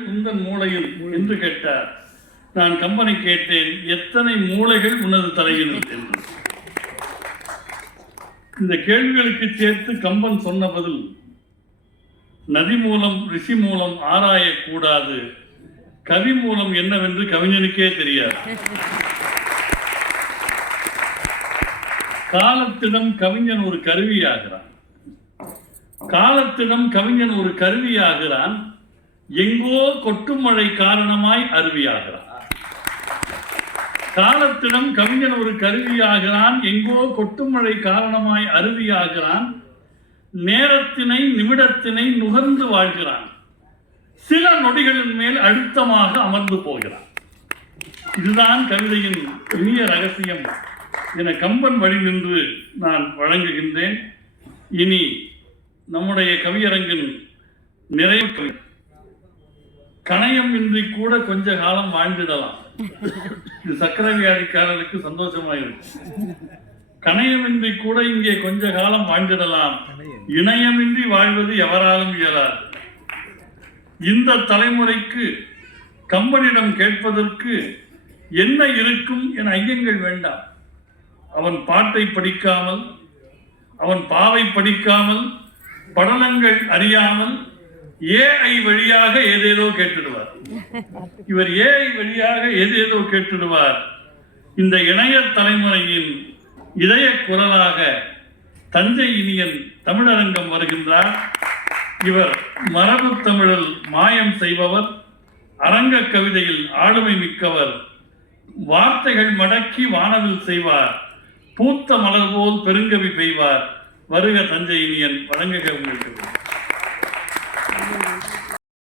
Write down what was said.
உந்தன் மூளையில் என்று கேட்டார். நான் கம்பனை கேட்டேன் எத்தனை மூளைகள் உனது தலையில் என்று. இந்த கேள்விகளுக்கு சேர்த்து கம்பன் சொன்ன பதில் நதி மூலம் ரிஷி மூலம் ஆராயக்கூடாது. கவி மூலம் என்னவென்று கவிஞனுக்கே தெரியாது. காலத்திடம் கவிஞன் ஒரு கருவியாகிறான். காலத்திடம் கவிஞன் ஒரு கருவியாகிறான். எங்கோ கொட்டும் மழை காரணமாய் அருவியாகிறான். காலத்திடம் கவிஞன் ஒரு கருவியாகிறான் எங்கோ கொட்டும் மழை காரணமாய் அருவியாகிறான் நேரத்தினை நிமிடத்தினை நுகர்ந்து வாழ்கிறான். சில நொடிகளின் மேல் அழுத்தமாக அமர்ந்து போகிறான். இதுதான் கவிதையின் இனிய ரகசியம் என கம்பன் வழி நின்று நான் வழங்குகின்றேன். இனி நம்முடைய கவியரங்கின் நிறைவு கவி கணையம் இன்றி கூட கொஞ்ச காலம் வாழ்ந்திடலாம். இது சக்கரை வியாதிக்காரருக்கு சந்தோஷமாயிருக்கும் கணையமின்றி கூட இங்கே கொஞ்ச காலம் வாழ்ந்திடலாம். இணையமின்றி வாழ்வது எவராலும் இயலாது. இந்த தலைமுறைக்கு கம்பனிடம் கேட்பதற்கு என்ன இருக்கும் என ஐயங்கள் வேண்டாம். அவன் பாட்டை படிக்காமல் அவன் பாவை படிக்காமல் படலங்கள் அறியாமல் ஏஐ வழியாக ஏதேதோ கேட்டுடுவார். இவர் ஏஐ வழியாக ஏதேதோ கேட்டுடுவார். இந்த இணைய தலைமுறையின் இதய குரலாக தஞ்சை இனியன் தமிழரங்கம் வருகின்றார். இவர் மரபு தமிழில் மாயம் செய்பவர் அரங்க கவிதையில் ஆளுமை மிக்கவர் வார்த்தைகள் மடக்கி வானவில் செய்வார் பூத்த மலர் போல் பெருங்கவி பெய்வார். வருக தஞ்சை இனியன் வழங்குக உங்களுக்கு. 嗯。